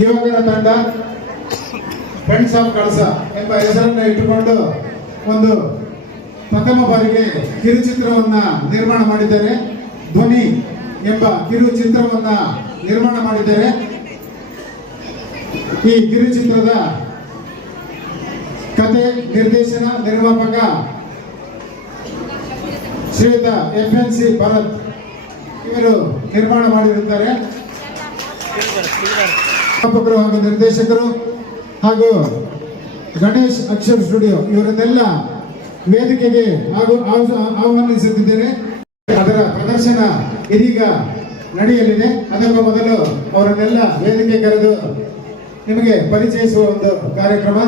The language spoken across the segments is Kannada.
ಯುವಕರ ತಂಡ ಫ್ರೆಂಡ್ಸ್ ಆಫ್ ಕಳಸ ಎಂಬ ಹೆಸರನ್ನು ಇಟ್ಟುಕೊಂಡು ಒಂದು ಪ್ರಥಮ ಬಾರಿಗೆ ಕಿರುಚಿತ್ರವನ್ನ ನಿರ್ಮಾಣ ಮಾಡಿದ್ದಾರೆ. ಧ್ವನಿ ಎಂಬ ಕಿರುಚಿತ್ರವನ್ನ ನಿರ್ಮಾಣ ಮಾಡಿದ್ದಾರೆ. ಈ ಕಿರುಚಿತ್ರದ ಕಥೆ, ನಿರ್ದೇಶನ, ನಿರ್ಮಾಪಕ ಶ್ರೀಯುತ FNC ಭರತ್ ಇವರು ನಿರ್ಮಾಣ ಮಾಡಿರುತ್ತಾರೆ. ನಿರ್ಮಾಪಕರು ಹಾಗೂ ನಿರ್ದೇಶಕರು ಹಾಗೂ ಗಣೇಶ್ ಅಕ್ಷರ್ ಸ್ಟುಡಿಯೋ ಇವರನ್ನೆಲ್ಲ ವೇದಿಕೆಗೆ ಹಾಗೂ ಆಹ್ವಾನಿಸುತ್ತಿದ್ದೇನೆ. ಅದರ ಪ್ರದರ್ಶನ ಇದೀಗ ನಡೆಯಲಿದೆ. ಅದಕ್ಕೂ ಮೊದಲು ಅವರನ್ನೆಲ್ಲ ವೇದಿಕೆ ಕರೆದು ನಿಮಗೆ ಪರಿಚಯಿಸುವ ಒಂದು ಕಾರ್ಯಕ್ರಮ.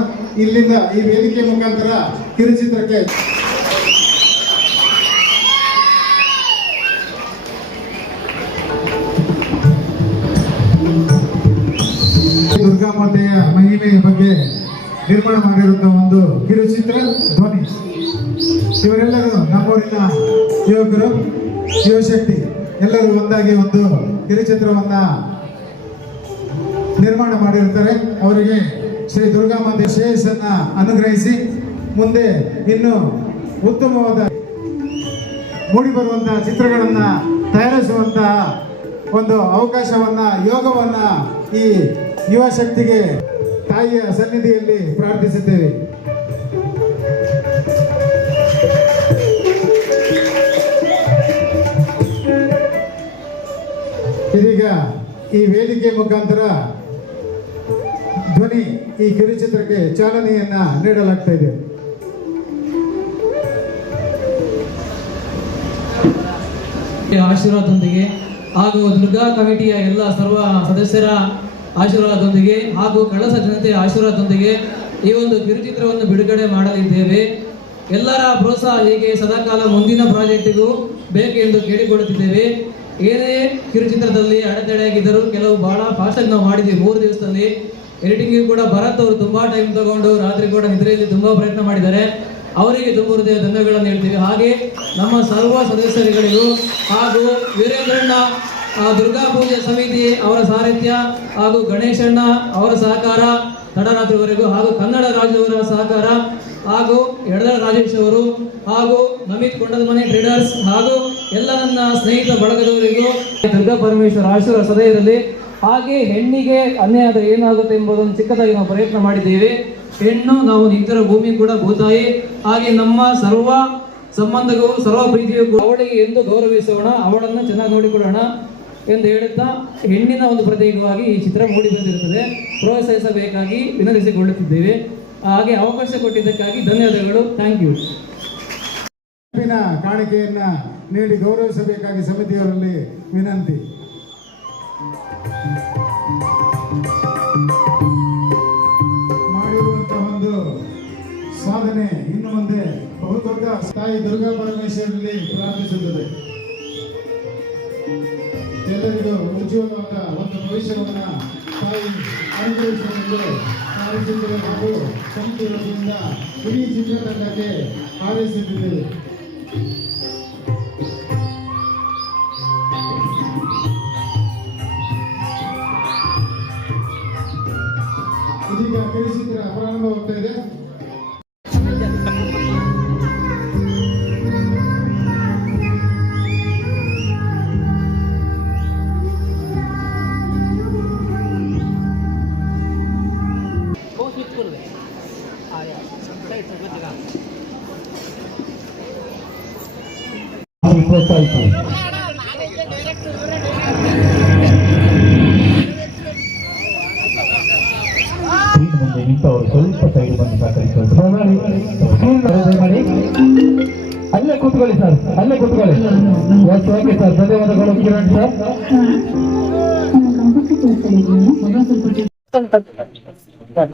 ಇಲ್ಲಿಂದ ಈ ವೇದಿಕೆ ಮುಖಾಂತರ ಕಿರುಚಿತ್ರಕ್ಕೆ ದುರ್ಗಾ ಮಾತೆಯ ಮಹಿಮೆಯ ಬಗ್ಗೆ ನಿರ್ಮಾಣ ಮಾಡಿರುವಂತಹ ಒಂದು ಕಿರುಚಿತ್ರ ಧ್ವನಿ. ಇವರೆಲ್ಲರೂ ನಮ್ಮೂರಿನ ಯುವಕರು, ಯುವಶಕ್ತಿ ಎಲ್ಲರೂ ಒಂದಾಗಿ ಒಂದು ಕಿರುಚಿತ್ರವನ್ನ ನಿರ್ಮಾಣ ಮಾಡಿರುತ್ತಾರೆ. ಅವರಿಗೆ ಶ್ರೀ ದುರ್ಗಾ ಮಾತೆ ಶ್ರೇಯಸ್ಸನ್ನ ಅನುಗ್ರಹಿಸಿ ಮುಂದೆ ಇನ್ನು ಉತ್ತಮವಾದ ಮೂಡಿ ಬರುವಂತಹ ಚಿತ್ರಗಳನ್ನ ತಯಾರಿಸುವಂತಹ ಒಂದು ಅವಕಾಶವನ್ನ, ಯೋಗವನ್ನ ಈ ಯುವ ಶಕ್ತಿಗೆ ತಾಯಿಯ ಸನ್ನಿಧಿಯಲ್ಲಿ ಪ್ರಾರ್ಥಿಸುತ್ತೇವೆ. ಇದೀಗ ಈ ವೇದಿಕೆ ಮುಖಾಂತರ ಧ್ವನಿ ಈ ಕಿರುಚಿತ್ರಕ್ಕೆ ಚಾಲನೆಯನ್ನ ನೀಡಲಾಗ್ತಾ ಇದೆ. ಆಶೀರ್ವಾದದೊಂದಿಗೆ ಹಾಗೂ ದುರ್ಗಾ ಕಮಿಟಿಯ ಎಲ್ಲ ಸರ್ವ ಸದಸ್ಯರ ಆಶೀರ್ವಾದದೊಂದಿಗೆ ಹಾಗೂ ಕಳಸ ಜನತೆಯ ಆಶೀರ್ವಾದದೊಂದಿಗೆ ಈ ಒಂದು ಕಿರುಚಿತ್ರವನ್ನು ಬಿಡುಗಡೆ ಮಾಡಲಿದ್ದೇವೆ. ಎಲ್ಲರ ಪ್ರೋತ್ಸಾಹ ಹೀಗೆ ಸದಾಕಾಲ ಮುಂದಿನ ಪ್ರಾಜೆಕ್ಟಿಗೂ ಬೇಕು ಎಂದು ಕೇಳಿಕೊಳ್ಳುತ್ತಿದ್ದೇವೆ. ಏನೇ ಕಿರುಚಿತ್ರದಲ್ಲಿ ಅಡೆತಡೆಯಾಗಿದ್ದರೂ ಕೆಲವು ಬಹಳ ಫಾಸ್ಟಾಗಿ ನಾವು ಮಾಡಿದ್ದೀವಿ. 3 ದಿವಸದಲ್ಲಿ ಎಡಿಟಿಂಗ್ ಕೂಡ ಭರತ್ ಅವರು ತುಂಬಾ ಟೈಮ್ ತಗೊಂಡು ರಾತ್ರಿ ಕೂಡ ನಿದ್ರೆಯಲ್ಲಿ ತುಂಬಾ ಪ್ರಯತ್ನ ಮಾಡಿದ್ದಾರೆ. ಅವರಿಗೆ ತುಂಬ ಹೃದಯ ಧನ್ಯವಾದಗಳನ್ನು ಹೇಳ್ತೀವಿ. ಹಾಗೆ ನಮ್ಮ ಸರ್ವ ಸದಸ್ಯರುಗಳಿಗೂ ಹಾಗೂ ವೀರೇಂದ್ರಣ್ಣ ದುರ್ಗಾ ಪೂಜೆ ಸಮಿತಿ ಅವರ ಸಾರಥ್ಯ ಹಾಗೂ ಗಣೇಶಣ್ಣ ಅವರ ಸಹಕಾರ ತಡರಾತ್ರಿವರೆಗೂ ಹಾಗೂ ಕನ್ನಡ ರಾಜು ಅವರ ಸಹಕಾರ ಹಾಗೂ ಎಡದಳ ರಾಜೇಶ್ ಅವರು ಹಾಗೂ ನಮಿತ್ ಕೊಂಡದಮನೆ ಟ್ರೇಡರ್ಸ್ ಹಾಗೂ ಎಲ್ಲ ನನ್ನ ಸ್ನೇಹಿತ ಬಳಗದವರಿಗೂ ದುರ್ಗಾ ಪರಮೇಶ್ವರ ಆಶೀರ್ವಾದ ಸದಾ ಇರಲಿ. ಹಾಗೆ ಹೆಣ್ಣಿಗೆ ಅನ್ಯಾಯ ಆದರೆ ಏನಾಗುತ್ತೆ ಎಂಬುದನ್ನು ಚಿಕ್ಕದಾಗಿ ನಾವು ಪ್ರಯತ್ನ ಮಾಡಿದ್ದೇವೆ. ಹೆಣ್ಣು ನಾವು ನಿಂತಿರೋ ಭೂಮಿ ಕೂಡ ಭೂತಾಯಿ. ಹಾಗೆ ನಮ್ಮ ಸರ್ವ ಸಂಬಂಧಗಳು, ಸರ್ವ ಪ್ರೀತಿಯು ಅವಳಿಗೆ ಎಂದು ಗೌರವಿಸೋಣ, ಅವಳನ್ನು ಚೆನ್ನಾಗಿ ನೋಡಿಕೊಳ್ಳೋಣ ಎಂದು ಹೇಳುತ್ತಾ ಹೆಣ್ಣಿನ ಒಂದು ಪ್ರತೀಕವಾಗಿ ಈ ಚಿತ್ರ ಮೂಡಿ ಬಂದಿರುತ್ತದೆ. ಪ್ರೋತ್ಸಾಹಿಸಬೇಕಾಗಿ ವಿನಂತಿಸಿಕೊಳ್ಳುತ್ತಿದ್ದೇವೆ. ಹಾಗೆ ಅವಕಾಶ ಕೊಟ್ಟಿದ್ದಕ್ಕಾಗಿ ಧನ್ಯವಾದಗಳು. Thank you. ಕಾಣಿಕೆಯನ್ನ ನೀಡಿ ಗೌರವಿಸಬೇಕಾಗಿ ಸಮಿತಿಯವರಲ್ಲಿ ವಿನಂತಿ. ಮಾಡಿರುವಂತಹ ಒಂದು ಸಾಧನೆ ಇನ್ನು ಮುಂದೆ ಬಹುದೊಡ್ಡ ತಾಯಿ ದುರ್ಗಾ ಪರಮೇಶ್ವರಲ್ಲಿ ಪ್ರಾರ್ಥಿಸುತ್ತದೆ. ಎಲ್ಲರಿಗೂ ಉಜ್ವಲವಾದ ಒಂದು ಭವಿಷ್ಯವನ್ನ ತಾಯಿ ಅನುಗ್ರಹಿಸುವಂತೆ ಹಾರೈಸುತ್ತೇವೆ. ಹಾಗೂ ಸಮಿತಿ ವತಿಯಿಂದ ಇಡೀ ಚಿತ್ರತಂಡಕ್ಕೆ ಹಾರೈಸುತ್ತಿದ್ದೇವೆ. ಇದೀಗ ಕಿರುಚಿತ್ರ ಪ್ರಾರಂಭವಾಗ್ತಾ ಇದೆ. ಮುಂದೆ ನಿಂತವರು ಸ್ವಲ್ಪ ಸೈಡ್ ಬಂದು ಮಾಡಿ ಅಲ್ಲೇ ಕೂತ್ಕೊಳ್ಳಿ ಸರ್, ಅಲ್ಲೇ ಕೂತ್ಕೊಳ್ಳಿ. ಓಕೆ ಸರ್, ಧನ್ಯವಾದಗಳು ಕಿರಣ್ ಸರ್.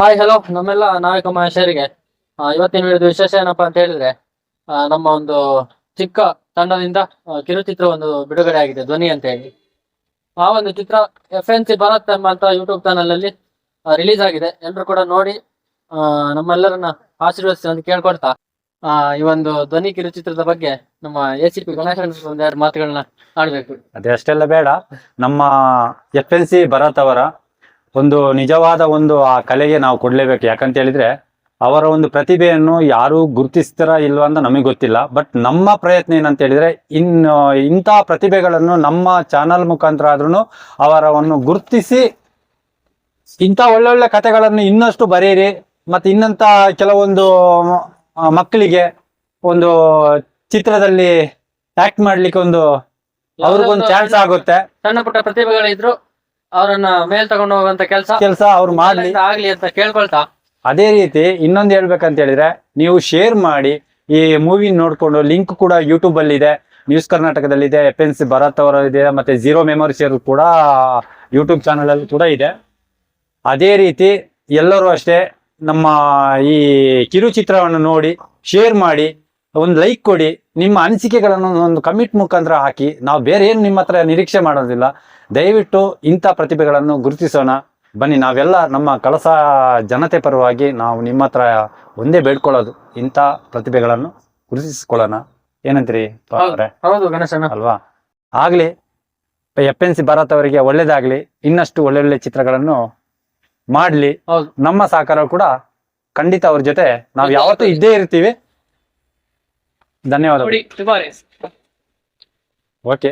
ಹಾಯ್, ಹಲೋ ನಮ್ಮೆಲ್ಲ ನಾಯಕ ಮಹೇಶರಿಗೆ ಇವತ್ತಿನ ವಿಡಿಯೋದ ವಿಶೇಷ ಏನಪ್ಪಾ ಅಂತ ಹೇಳಿದ್ರೆ, ನಮ್ಮ ಒಂದು ಚಿಕ್ಕ ತಂಡದಿಂದ ಕಿರುಚಿತ್ರ ಒಂದು ಬಿಡುಗಡೆ ಆಗಿದೆ, ಧ್ವನಿ ಅಂತ ಹೇಳಿ. ಆ ಒಂದು ಚಿತ್ರ FNC ಭರತ್ ಎಂಬಂತ ಯೂಟ್ಯೂಬ್ ಚಾನಲ್ ಅಲ್ಲಿ ರಿಲೀಸ್ ಆಗಿದೆ. ಎಲ್ಲರೂ ಕೂಡ ನೋಡಿ ನಮ್ಮೆಲ್ಲರನ್ನ ಆಶೀರ್ವದಿಸಿ ಅಂತ ಕೇಳ್ಕೊಡ್ತಾ ಈ ಒಂದು ಧ್ವನಿ ಕಿರುಚಿತ್ರದ ಬಗ್ಗೆ ನಮ್ಮ ACP ಗಣೇಶನ್ ಒಂದೆರಡು ಮಾತುಗಳನ್ನ ಆಡ್ಬೇಕು. ಅದೇ ಅಷ್ಟೆಲ್ಲ ಬೇಡ, ನಮ್ಮ FNC ಭರತ್ ಅವರ ಒಂದು ನಿಜವಾದ ಒಂದು ಆ ಕಲೆಗೆ ನಾವು ಕೊಡಲೇಬೇಕು. ಯಾಕಂತ ಹೇಳಿದ್ರೆ ಅವರ ಒಂದು ಪ್ರತಿಭೆಯನ್ನು ಯಾರು ಗುರುತಿಸ್ತಾರ ಇಲ್ವಾ ಅಂತ ನಮಗೆ ಗೊತ್ತಿಲ್ಲ. ಬಟ್ ನಮ್ಮ ಪ್ರಯತ್ನ ಏನಂತ ಹೇಳಿದ್ರೆ ಇಂಥ ಪ್ರತಿಭೆಗಳನ್ನು ನಮ್ಮ ಚಾನಲ್ ಮುಖಾಂತರ ಆದ್ರೂ ಅವರವನ್ನು ಗುರುತಿಸಿ ಇಂಥ ಒಳ್ಳೊಳ್ಳೆ ಕಥೆಗಳನ್ನು ಇನ್ನಷ್ಟು ಬರೀರಿ. ಮತ್ತೆ ಇನ್ನಂತ ಕೆಲವೊಂದು ಮಕ್ಕಳಿಗೆ ಒಂದು ಚಿತ್ರದಲ್ಲಿ ಆಕ್ಟ್ ಮಾಡ್ಲಿಕ್ಕೆ ಒಂದು ಅವ್ರಿಗೊಂದು ಚಾನ್ಸ್ ಆಗುತ್ತೆ. ಸಣ್ಣ ಪುಟ್ಟ ಪ್ರತಿಭೆಗಳಿದ್ರು ಅವರನ್ನ ಮೇಲ್ ತಗೊಂಡು ಹೋಗುವಂತ ಕೆಲಸ ಅವ್ರು ಮಾಡ್ಲಿ ಆಗ್ಲಿ ಅಂತ ಕೇಳ್ಕೊಳ್ತಾ, ಅದೇ ರೀತಿ ಇನ್ನೊಂದು ಹೇಳ್ಬೇಕಂತ ಹೇಳಿದ್ರೆ ನೀವು ಶೇರ್ ಮಾಡಿ ಈ ಮೂವಿ ನೋಡ್ಕೊಂಡು. ಲಿಂಕ್ ಕೂಡ ಯೂಟ್ಯೂಬ್ ಅಲ್ಲಿ ಇದೆ, ನ್ಯೂಸ್ ಕರ್ನಾಟಕದಲ್ಲಿ ಇದೆ, FNC ಭರತ್ ಅವರ ಇದೆ, ಮತ್ತೆ ಝೀರೋ ಮೆಮೊರೀಸ್ ಕೂಡ ಯೂಟ್ಯೂಬ್ ಚಾನಲ್ ಅಲ್ಲಿ ಕೂಡ ಇದೆ. ಅದೇ ರೀತಿ ಎಲ್ಲರೂ ಅಷ್ಟೇ ನಮ್ಮ ಈ ಕಿರುಚಿತ್ರವನ್ನು ನೋಡಿ ಶೇರ್ ಮಾಡಿ, ಒಂದು ಲೈಕ್ ಕೊಡಿ, ನಿಮ್ಮ ಅನಿಸಿಕೆಗಳನ್ನು ಒಂದು ಕಮೆಂಟ್ ಮುಖಾಂತರ ಹಾಕಿ. ನಾವು ಬೇರೆ ಏನು ನಿಮ್ಮ ಹತ್ರ ನಿರೀಕ್ಷೆ ಮಾಡೋದಿಲ್ಲ. ದಯವಿಟ್ಟು ಇಂಥ ಪ್ರತಿಭೆಗಳನ್ನು ಗುರುತಿಸೋಣ ಬನ್ನಿ. ನಾವೆಲ್ಲ ನಮ್ಮ ಕಳಸ ಜನತೆ ಪರವಾಗಿ ನಾವು ನಿಮ್ಮ ಹತ್ರ ಒಂದೇ ಬೇಡ್ಕೊಳ್ಳೋದು, ಇಂಥ ಪ್ರತಿಭೆಗಳನ್ನು ಗುರುತಿಸಿಕೊಳ್ಳೋಣ. ಏನಂತೀರಿ ಹೌದು ಗಣೇಶನ ಅಲ್ವಾ? ಆಗ್ಲಿ, FNC ಭರತ್ ಅವರಿಗೆ ಒಳ್ಳೇದಾಗ್ಲಿ, ಇನ್ನಷ್ಟು ಒಳ್ಳೊಳ್ಳೆ ಚಿತ್ರಗಳನ್ನು ಮಾಡ್ಲಿ. ನಮ್ಮ ಸಹಕಾರ ಕೂಡ ಖಂಡಿತ ಅವ್ರ ಜೊತೆ ನಾವು ಯಾವತ್ತೂ ಇದ್ದೇ ಇರ್ತೀವಿ. ಧನ್ಯವಾದ. ಓಕೆ,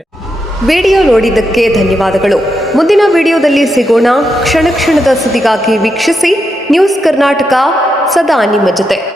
ವಿಡಿಯೋ ನೋಡಿದ್ದಕ್ಕೆ ಧನ್ಯವಾದಗಳು. ಮುಂದಿನ ವಿಡಿಯೋದಲ್ಲಿ ಸಿಗೋಣ. ಕ್ಷಣ ಕ್ಷಣದ ಸುದ್ದಿಗಾಗಿ ವೀಕ್ಷಿಸಿ ನ್ಯೂಸ್ ಕರ್ನಾಟಕ, ಸದಾ ನಿಮ್ಮ ಜೊತೆ.